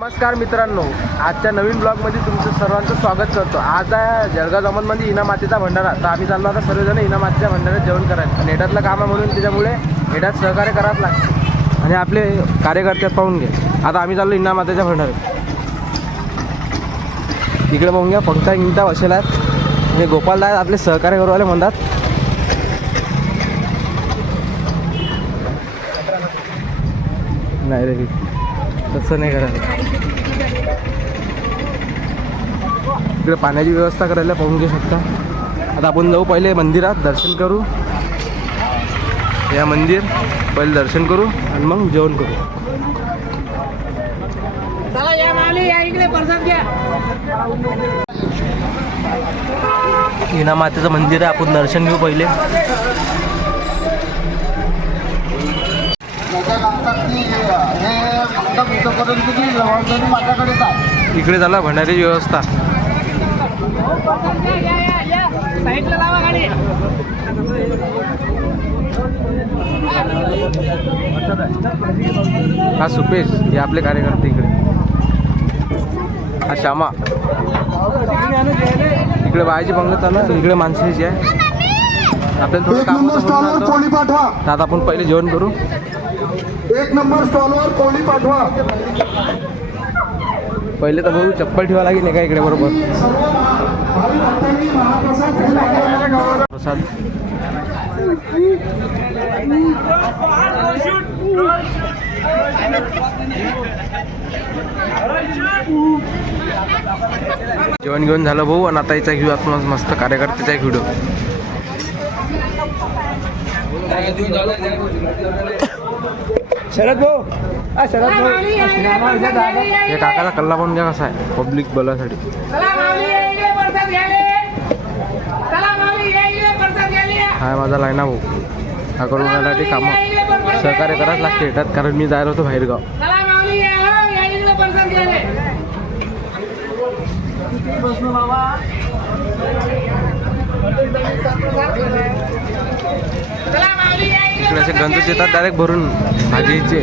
नमस्कार मित्रांनो, आजच्या नवीन ब्लॉगमध्ये तुमचं सर्वांचं स्वागत करतो। आज आहे जळगाव जामोदमध्ये इना मातेचा भंडारा। तर आम्ही चाललो आता सर्वजण इना मातेच्या भंडाऱ्यात जेवण करायला। आणि हेडातलं काम आहे म्हणून त्याच्यामुळे हेडात सहकार्य करावंच लागतं आणि आपले कार्यकर्ते पाहून घे। आता आम्ही चाललो इना मातेच्या भंडाऱ्यात। इकडे पाहून घ्या, पंक्ता इंगता बसेला आहेत आणि गोपालदास आपले सहकार्य करवाले म्हणतात। नाही रे, तसं नाही करायचं। इकडे पाण्याची व्यवस्था करायला पाहून घेऊ शकता। आता आपण जाऊ पहिले मंदिरात, दर्शन करू। या मंदिर पहिले दर्शन करू आणि मग जेवण करू। चला या माऊली, या इकडे प्रसाद घ्या। इना मातेचं मंदिर आहे, आपण दर्शन घेऊ पहिले। इकडे झाला भंडारीची व्यवस्था। साईडला लावा गाडी। हा सुपेश, हे आपले कार्यकर्ते। इकडे हा श्यामा। इकडे बायाची पंगत आहे ना, इकडे माणसाची आहे। आपल्याला थोडं काम होतं तर आता आपण पहिले जेवण करू। 1 नंबर स्टॉलवर कोळी पाठवा। पहिले तर भाऊ चप्पल ठेवा लागेल का इकडे बरोबर। प्रसाद जेवण घेऊन झालं भाऊ, आणि आता याचा घेऊ आपण मस्त कार्यकर्त्याचा एक व्हिडिओ। शरद भाऊ, शरद भाऊ, या काकाचा कल्ला पण घ्या कसा आहे पब्लिक बोलासाठी। हा माझा लाईना भाऊ, हा करून राहिला कामं सहकार्य करायच लागते येतात, कारण मी जायला होतो बाहेरगाव। इकडे असे गंजच येतात डायरेक्ट भरून भाजीचे।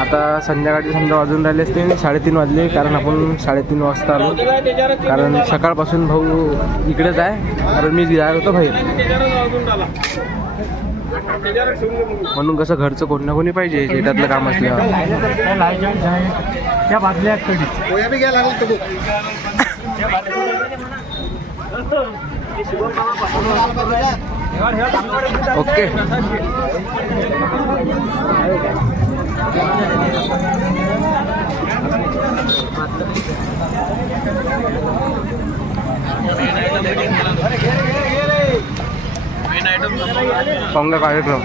आता संध्याकाळचे समजा वाजून राहिले असते 3:30 वाजले, कारण आपण 3:30 वाजता आलो, कारण सकाळपासून भाऊ इकडेच आहे, कारण मी जायला होतो बाहेर। म्हणून कसं घरचं कोणी ना कोणी पाहिजे शेतातलं काम असल्यावर। ओके, चांगला कार्यक्रम।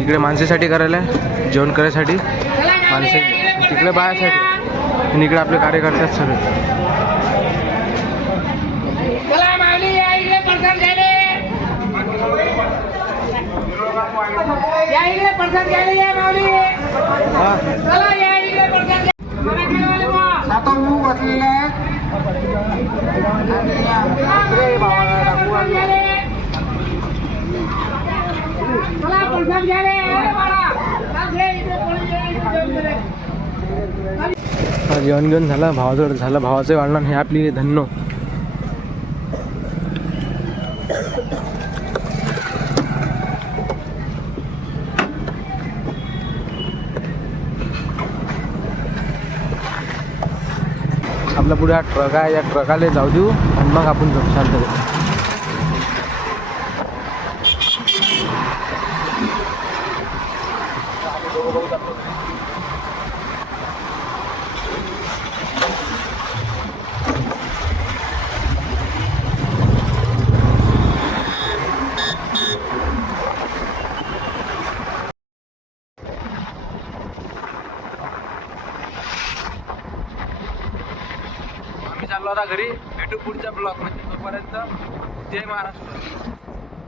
इकडे माणसासाठी करायला, जेवण करायसाठी माणसे, तिकडे बायासाठी, आणि इकडे आपले कार्यकर्ते आहेत सगळे। जेवण घेऊन झालं, भावाजवळ झालं, भावाचं वाढणं हे आपली धन्नो। आपल्या पुढे हा ट्रक आहे, या ट्रकाला जाऊ देऊ आणि मग आपण जाऊ शांत। चाललो आता घरी. भेटू पुढच्या ब्लॉग मध्ये. तोपर्यंत जय महाराष्ट्र.